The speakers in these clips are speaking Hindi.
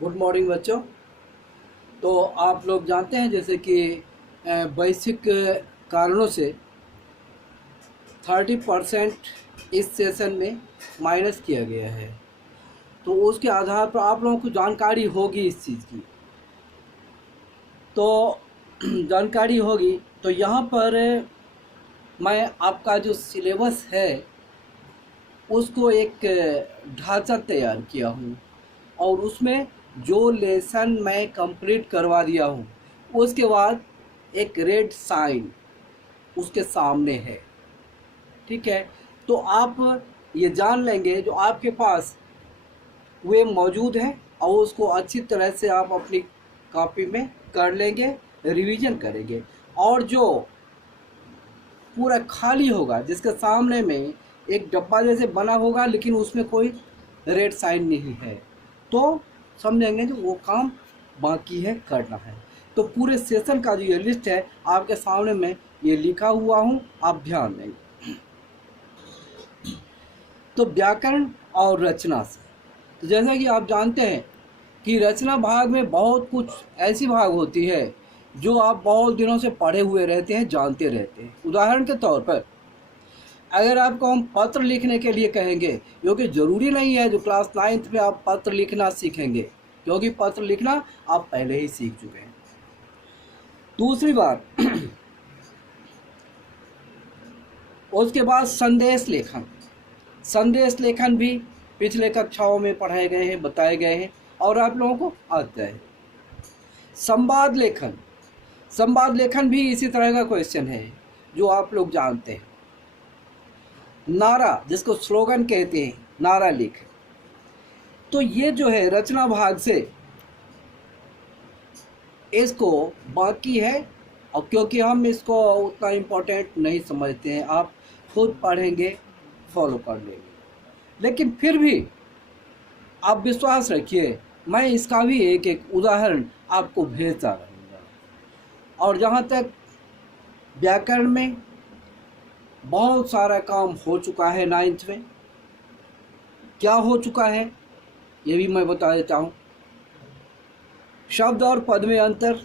गुड मॉर्निंग बच्चों। तो आप लोग जानते हैं जैसे कि वैश्विक कारणों से 30% इस सेशन में माइनस किया गया है। तो उसके आधार पर आप लोगों को जानकारी होगी इस चीज़ की। तो जानकारी होगी तो यहाँ पर मैं आपका जो सिलेबस है उसको एक ढांचा तैयार किया हूँ और उसमें जो लेसन मैं कंप्लीट करवा दिया हूँ उसके बाद एक रेड साइन उसके सामने है। ठीक है, तो आप ये जान लेंगे जो आपके पास वे मौजूद है और उसको अच्छी तरह से आप अपनी कॉपी में कर लेंगे, रिवीजन करेंगे। और जो पूरा खाली होगा जिसके सामने में एक डब्बा जैसे बना होगा लेकिन उसमें कोई रेड साइन नहीं है, तो समझेंगे जो वो काम बाकी है, करना है। तो पूरे सेशन का जो ये लिस्ट है आपके सामने में ये लिखा हुआ हूँ, आप ध्यान देंगे। तो व्याकरण और रचना से, तो जैसा कि आप जानते हैं कि रचना भाग में बहुत कुछ ऐसी भाग होती है जो आप बहुत दिनों से पढ़े हुए रहते हैं, जानते रहते हैं। उदाहरण के तौर पर अगर आपको हम पत्र लिखने के लिए कहेंगे, क्योंकि ज़रूरी नहीं है जो क्लास 9th में आप पत्र लिखना सीखेंगे, क्योंकि पत्र लिखना आप पहले ही सीख चुके हैं। दूसरी बात उसके बाद संदेश लेखन। संदेश लेखन भी पिछले कक्षाओं में पढ़ाए गए हैं, बताए गए हैं और आप लोगों को आता है। संवाद लेखन, संवाद लेखन भी इसी तरह का क्वेश्चन है जो आप लोग जानते हैं। नारा, जिसको स्लोगन कहते हैं, नारा लिख। तो ये जो है रचना भाग से इसको बाकी है, और क्योंकि हम इसको उतना इम्पोर्टेंट नहीं समझते हैं, आप खुद पढ़ेंगे, फॉलो कर लेंगे। लेकिन फिर भी आप विश्वास रखिए, मैं इसका भी एक एक उदाहरण आपको भेजता रहूँगा। और जहाँ तक व्याकरण में बहुत सारा काम हो चुका है 9th में, क्या हो चुका है ये भी मैं बता देता हूँ। शब्द और पद में अंतर,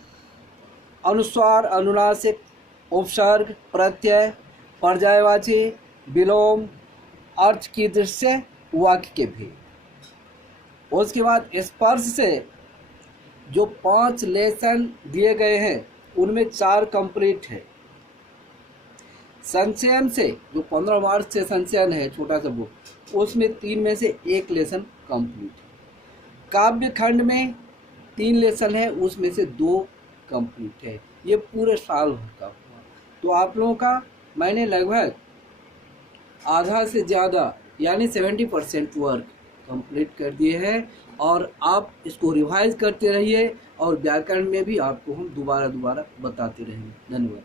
अनुस्वार, अनुनासिक, उपसर्ग, प्रत्यय, पर्यायवाची, विलोम, अर्थ की दृष्टि, वाक्य के भी। उसके बाद स्पर्श से जो 5 लेसन दिए गए हैं उनमें 4 कंप्लीट है। संचयन से जो 15 मार्च से संचयन है, छोटा सा बुक, उसमें 3 में से 1 लेसन कंप्लीट है। काव्य खंड में 3 लेसन है, उसमें से 2 कंप्लीट है। ये पूरे साल भर का हुआ। तो आप लोगों का मैंने लगभग आधा से ज़्यादा यानी 70% वर्क कंप्लीट कर दिए हैं। और आप इसको रिवाइज करते रहिए और व्याकरण में भी आपको हम दोबारा बताते रहेंगे। धन्यवाद।